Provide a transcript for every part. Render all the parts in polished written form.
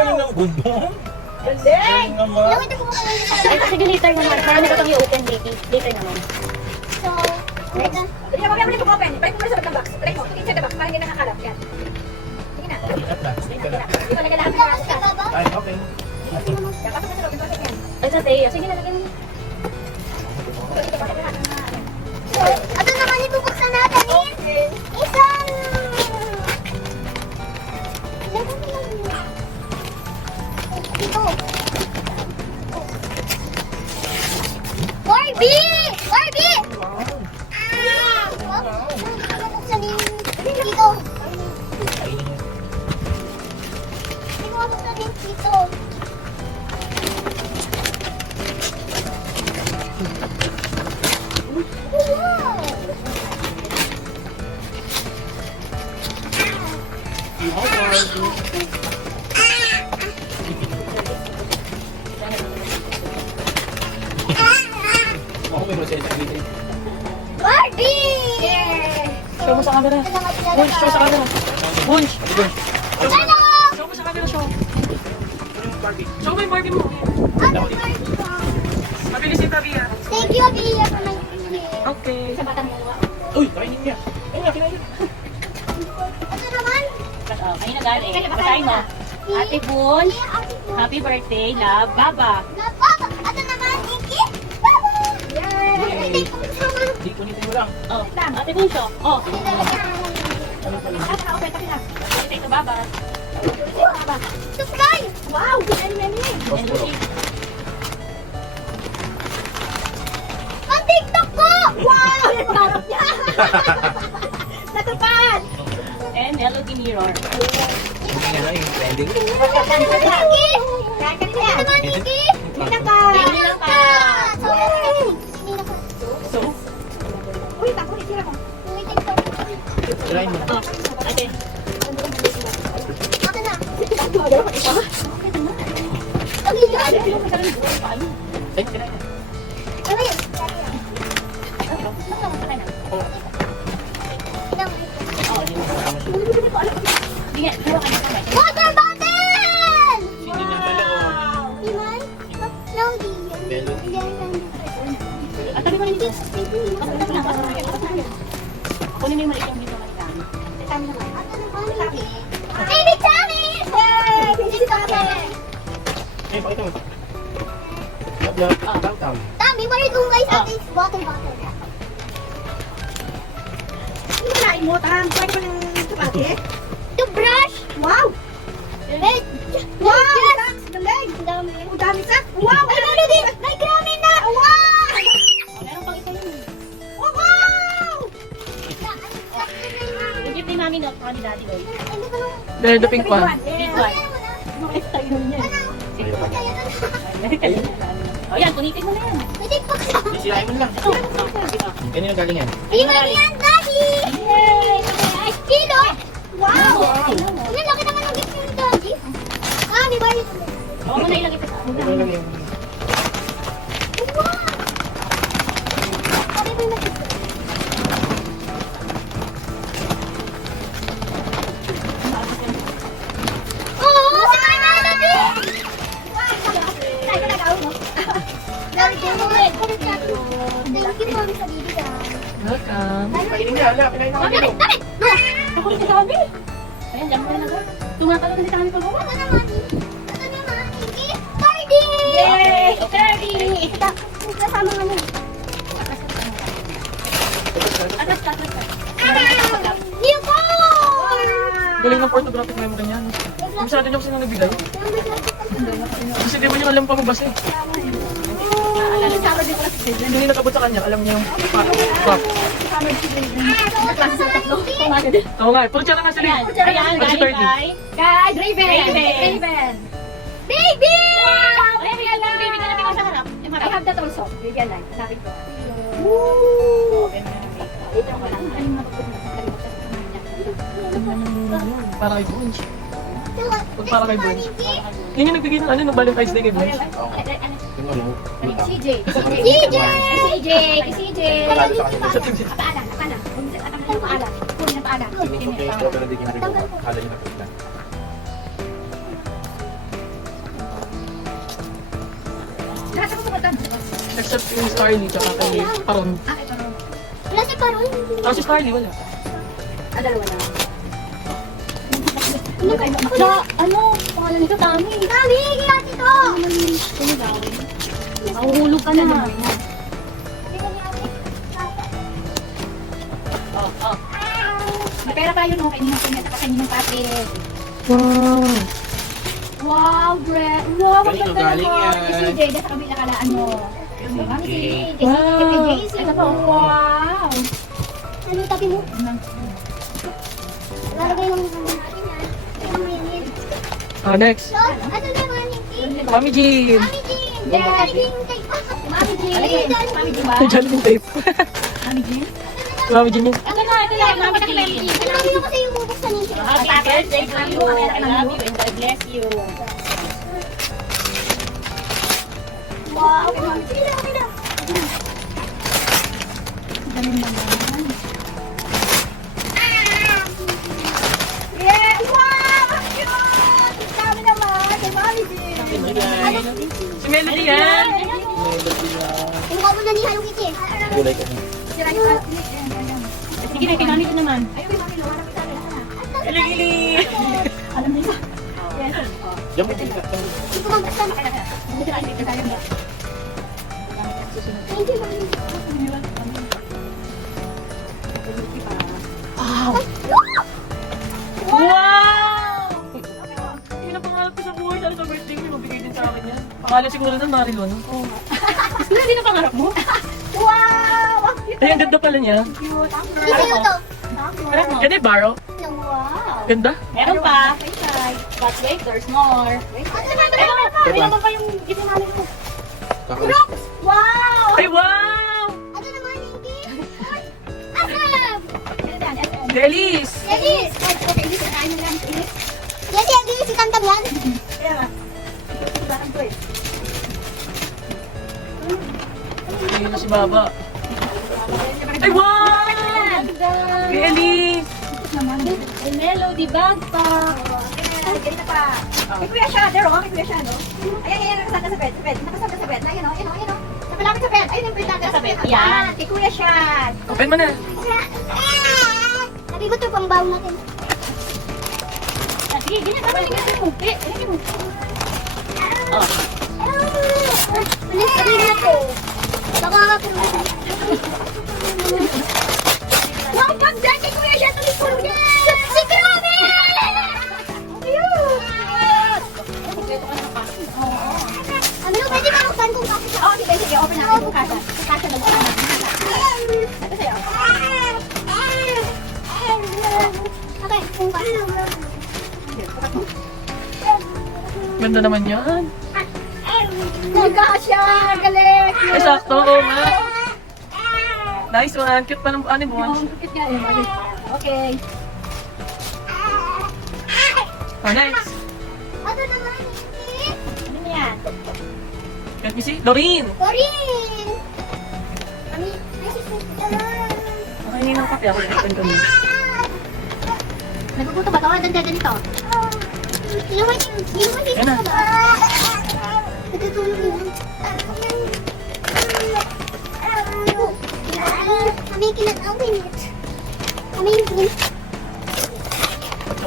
galing ng gundong. Galing! Naman. Ay, sige, later naman. Marami ko itong i-open, baby. Later naman. So, next. Hindi mo kaya open. Balik mo sa loob ng box. Try mo. Tingin sa box para hindi nakakalap. Yan. Sige na. Sige na. Dito lagyan lahat ng box. Ay, okay. Yan, pasok na sa loob. Pasok yan. Ay, sa Teo. Sige na, lagyan mo. Dito, pasok lahat. So, ito naman ibubuksan natin. Isang... Ito. Barbie! Barbie! Ah! Buksan din dito. Hindi mo buksan din dito. Wow! Ako may proseso dito. Barbie! Show mo sa camera. Bunch, show sa camera. Bunch. Ano? Show mo sa camera, show. Yung Barbie. Show mo yung Barbie mo. Ano Barbie? Mabilis yung Tabia. Thank you, Abia, for my gift. Okay. Sa batang yawa. Uy, kainin niya. Ayun nga, kinain. Ito naman. Ayun na galing. Basahin mo. Ate Bun, happy birthday, love, Baba. Papa, ito naman, Inky. Baba! Yay! Di kunitin mo lang. Oh, Ate Bun, show. Oh, Open pa sila. ito ito, Baba. Subscribe! Wow! Ano yan eh? Ang TikTok ko! Wow! Parang niya! Natupad! And melody mirror. Hindi nga na yung trending. Inky! Kanina. Ito naman, Inky. Kanina pa! Kanina pa. So, Uy, tako, itira ko. May TikTok. Try mo. oh, ate. Ako na. Gagawin ko ito. Okay, yan. Ay, kinain niya. Ano yun? Ilang- Oh, yun. Sige, hawa ka na kamay. Water bottle! Hindi nga pala, oh. Iman? No, di. Melody. At tabi mo rin dito. Kunin mo yung maliit yung dito malita. Baby Tommy! Yay! Baby Tommy! Ay, pakita mo. Love, love. Downtown. Tommy, what are you doing guys at this water bottle? Ano ba nain mo? Try ko ng kapatid. To brush! Wow! Wait! Wow! Thanks! Galing! Ang dami. Ang dami sa... Wow! Ay, ano din? May grabe na! Wow! Oh, meron pang isa yun. Oh, wow! Yung gift ni Mami no, saka ni Daddy Lloyd. Hindi ko lang... There's the Pink one. Pink Yeah. one. Ano mo na? Bakit tayo niya? Ano? Oh, yan, punitin mo na yan. May TikTok ka. Sisirain mo lang. Ito. Ito. Kanina galing yan. Iman yan, Daddy! Ay, kilo! Wow! Ang laki naman ng gift ni Daddy. Ah, may balik. Huwag mo na ilagay pa sa Ano lang yung... Wow! Sabi ko yung mag- Oo, sakay na, Daddy! Tayo na nag-out, no? Thank you, Mami, sa bibigyan. Welcome. Kainin niya, ala. Kinain Oh, naman Daddy, yun. Daddy! Ako si Tommy. Ayan, dyan mo na lang. Tumatalo na si Tommy pag Ano naman? Ano naman? Inky? Party! Yay! Kirby! Kasama nga nun. Atras ka, atras ka. Newborn! Galing ng photographic memory niya. No? Kung sa atin yung sino nagbigay. Kasi di ba niya alam pamabasa eh. Hindi nakabot sa kanya, alam niya yung fact. Oo nga, pero siya naman sila. Ayan, ayan, Pag si galing 30. kay... Kay Draven! Draven. Draven! Baby! Ay, bigyan lang, baby ka na bigyan sa harap. Yung I harap. have that also. Bigyan lang. Sabi ko. Dito ko lang. Para kay Bunch. Pag para kay Bunch. Yun yung nagbigay ng ano, ng Valentine's Day kay Bunch. Yung ano, luta. CJ. CJ! Kay CJ. Kay CJ. Palalo sa kanila. Paalan. Paalan. Paalan. Kunin ang paalan. Sinusunod niya yung straw pero di ginagawa. Akala niya nakita. Lahat ako pumunta. Except yung Starly, tsaka kay Paron. Ito rin. Wala si Paron. Ah, si Starly, wala. Dalawa na. Ano? Pangalan nito, Tami. Dami, kaya ito. Nahuhulog ka na. Oh. May pera tayo no, kainin ng pinata kasi ng papel. Wow! Wow, Brett. Wow, ang Galing, ganda galing naman. yan. Kasi si Jada sa kabila kalaan mo. Mami, si JC. Wow. Kay JC. Ito pa, wow. Ano tabi mo? Lalagay lang natin yan. Ah, next. Lord, ano na Mami Jean? Mami Jean. Mami Jean. Daddy. Mami Jean. Mami Jean. Mami Jean ba? May Jollibee tape. Mami Jean? Mami Jean yun. Ito na, Mami Jean. Dami na kasi yung bubuksan niyo. Happy birthday to you. I love you and God bless you. Wow, okay, Mami Jean. Okay na. Galing naman. Yeah! Wow! Ang cute! Ang dami naman kay Mami Jean. Si Melody yan. Yung kabo na ni Hello Kitty. Gulay ka na. Sira yung Sige na, kay Mami Jean naman. Ayun, may Mami Laura. Gili-gili. Alam nila. Yes. Diyan mo tingkat ka. Hindi ko magbasa. Buti na dito tayo na. Thank you, Mami. Wow! Yung napangarap ko sa buhay, sana sa birthday mo, mabigay din sa akin yan. Pangalan siguro ng Marilyn. Sino pangarap mo? Wow! Ang cute! Ay, ang ganda pala niya. Cute! Ang Hindi sa'yo to. Harap mo. Can I borrow? Wow! Ganda. Meron pa. But wait, there's more. Ano naman to? May naman pa yung ginamit ko. Kakalis. Wow! Ay, wow! Ano naman hindi? Asam! Delis! Yelis! Okay, this is ano lang. Yes, Yelis. Si Tantam yan. Kaya nga. Parang ko eh. Ayun na si Baba. Ay, wow! Delis! May melody bag pa. Ganito pa. May Kuya Shadow, oh. May Kuya Shadow. Ayan, nakasama sa bed. Sa bed. Nakasama sa bed. Ayun, ayun. Napalapit sa bed. Ayun yung printada Sa bed. Yan. Yan. Kay Kuya Shad. Open mo na. Sabi ko ito pang baon natin. Sige, ginagawa mo. Ilagay mo. Oh. Malis sabihin na to. Baka nga pero Wow, pagdan kay Kuya Shad. Tumipuro niya. si Krabi! Ano yung pwede ba buksan kung bakit Oh, sige, sige. Open natin yung kasa. Kasa lang. Ito sa'yo. Okay, kung bakit. Ganda naman yan. Nagkasya. Galing. Ay, sakto. Oo nga. Nice one. Cute pa ng ano mo. Cute nga yun. Okay. Oh, nice. Ano naman hindi? Ano yan? Let me see. Doreen! Corin! Kami, ay si Sister. Nakainin ng kape ako. Open ko na. Naguguto ba ito? Ganda ganito. Inuman si Yan na. Natutulog yun. Kami kinatawin. Kami yung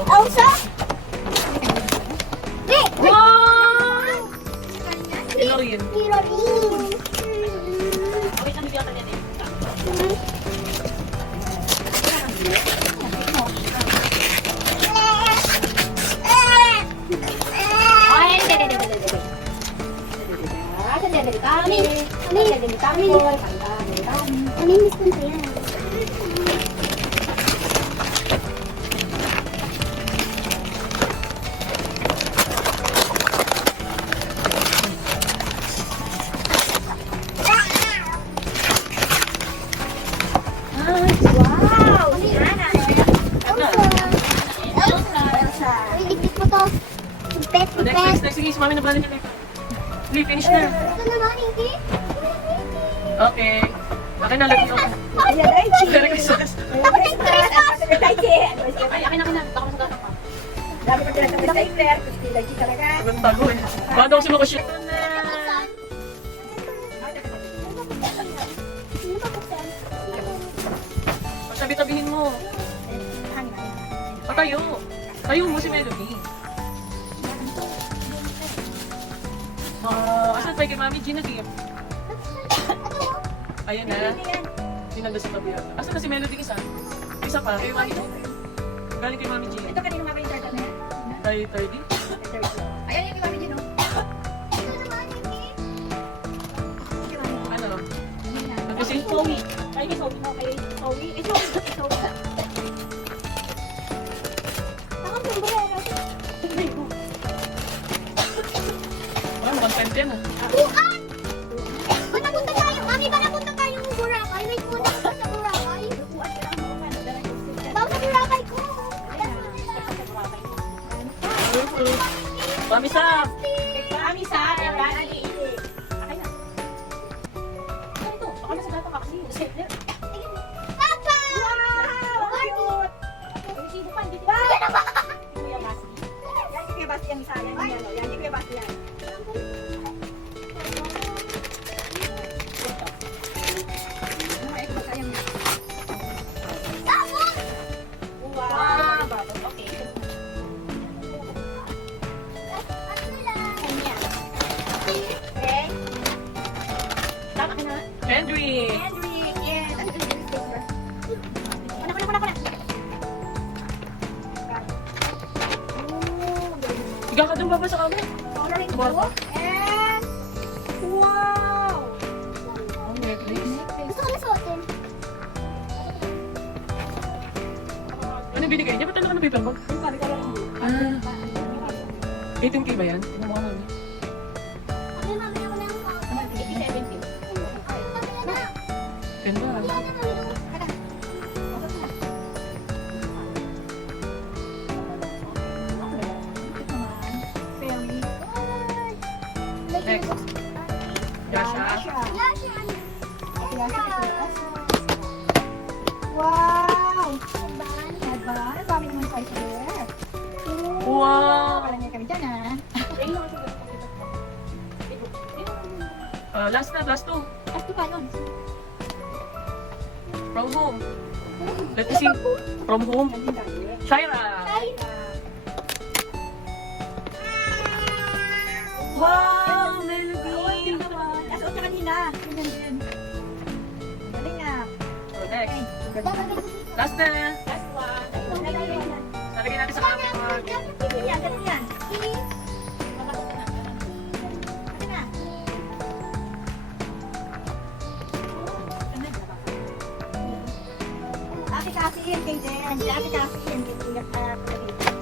Elsa? Wait! Wow! Si Doreen. Hirorin. Wait, ano yung kanya din? Ay, hindi. Kami. Kami. Kami miss ko yan. Wow! Si Ana. Elsa. Ay, ligpit mo to. Pet, Oh, next, pet. next, next. Sige, sumami na pala nila. Please, finish na. Ito naman, hindi. Okay. Okay na, let's go. Ayan, Daichi. Merry Christmas. Merry Christmas. Daichi. Ay, akin na. Baka masagatan pa. Dami pa tinasabi sa Claire. Gusto ni Daichi talaga. Ang tago eh. Baka daw si Makoshin. Tayo. Tayo mo si Melody. Asan pa kay Mami G na gift? Ayan na. Tinanda sa tabi yata. Asan na si Melody isa? Isa pa, kay Mami G. Galing kay Mami G. Ito kanino nga ba yung target na yan? Tayo, tayo din. Ayan yung Mami G, no? Ano? Kasi Zoe. Ay, kay Zoe mo. Kay Zoe. Eh, Zoe. Zoe. Ako sombrero. Wala, content yan ah. Bukan! Ba napunta tayo? Mami, ba napunta tayo ng Boracay? May punta ka sa Boracay? Bawa sa Boracay ko. Mami Sam! Mami sa Rani. Okay na. Ano ito? Baka nasa data kasi. Papa! Wow! Resibo pa, hindi Wow! Kuya Masi. Yan si Kuya Basti ang isa. Yan yung yellow. Yan si Kuya Basti yan. Ay, ito ba kayang... Tapos! Wow. Okay. Ano lang? Kanya. Okay. Tama ka na. Henry! Henry, yes. Ano yung paper? Kuna. Higa ka dun ba sa kami? Coloring book. And... Wow! Ang necklace. Gusto ko na suotin. Ano binigay niya? Ba't ano ka na paper bag? Ah. 18K ba yan? Ano mo naman? Mami, mami, ako na yung suotin. 87. Mami, na. Ganda. Mami, mami. Next. Yasha. Wow! Advance. Dami naman tayo sa there. Wow! Wala niya kami dyan, ha? Last na, last two. Last two pa nun. From home. Let me see. From home. Shaira. Wow, Melody. Nasuot niya kanina. Ganyan din. Galing nga. So, next. Last na. Nalagay natin sa camera. Ganyan yan, ganyan yan. Ano na? Ate kasi yun kay Jen. Ate kasi yun kay Jen.